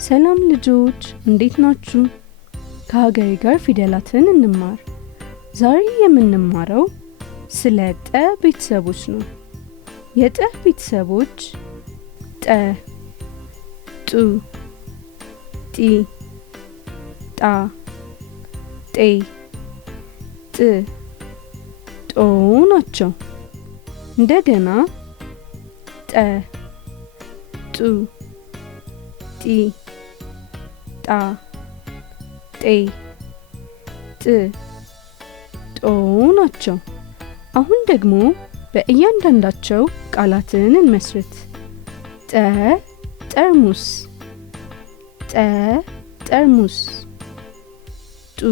ሰላም ልጆች እንዴት ናችሁ? ከሀገሬ ጋር ፊደላትን እንማር። ዛሬ የምንማረው ስለ ጠ ቤተሰቦች ነው። የጠ ቤተሰቦች ጠ፣ ጡ፣ ጢ፣ ጣ፣ ጤ፣ ጥ፣ ጦ ናቸው። እንደገና ጠ፣ ጡ፣ ጢ፣ ጣ፣ ጤ፣ ጥ፣ ጦ ናቸው። አሁን ደግሞ በእያንዳንዳቸው ቃላትን እንመስርት። ጠ ጠርሙስ፣ ጠ ጠርሙስ። ጡ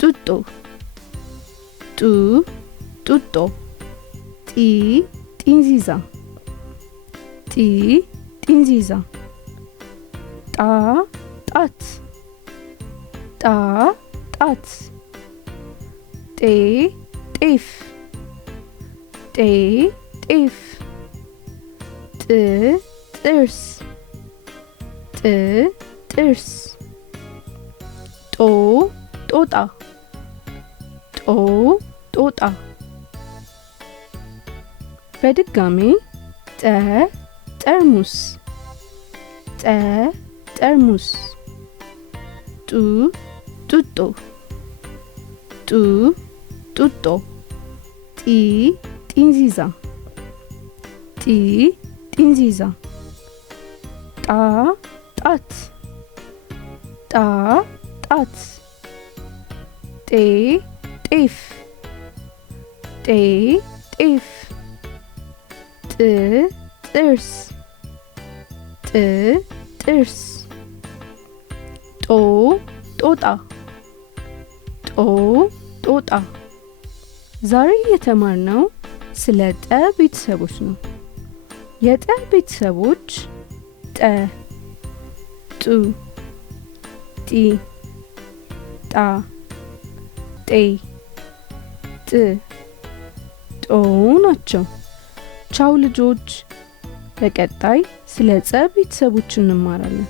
ጡጦ፣ ጡ ጡጦ። ጢ ጢንዚዛ፣ ጢ ጢንዚዛ። ጣ ጣት፣ ጣ ጣት። ጤ ጤፍ፣ ጤ ጤፍ። ጥ ጥርስ፣ ጥ ጥርስ። ጦ ጦጣ፣ ጦ ጦጣ። በድጋሚ ጠ ጠርሙስ፣ ጠ ጠርሙስ። ጡ ጡጦ፣ ጡ ጡጦ። ጢ ጢንዚዛ፣ ጢ ጢንዚዛ። ጣ ጣት፣ ጣ ጣት። ጤ ጤፍ፣ ጤ ጤፍ። ጥ ጥርስ፣ ጥ ጥርስ። ጦ ጦጣ፣ ጦ ጦጣ። ዛሬ የተማርነው ስለ ጠ ቤተሰቦች ነው። የጠ ቤተሰቦች ጠ፣ ጡ፣ ጢ፣ ጣ፣ ጤ፣ ጥ፣ ጦ ናቸው። ቻው ልጆች፣ በቀጣይ ስለ ጠ ቤተሰቦች እንማራለን።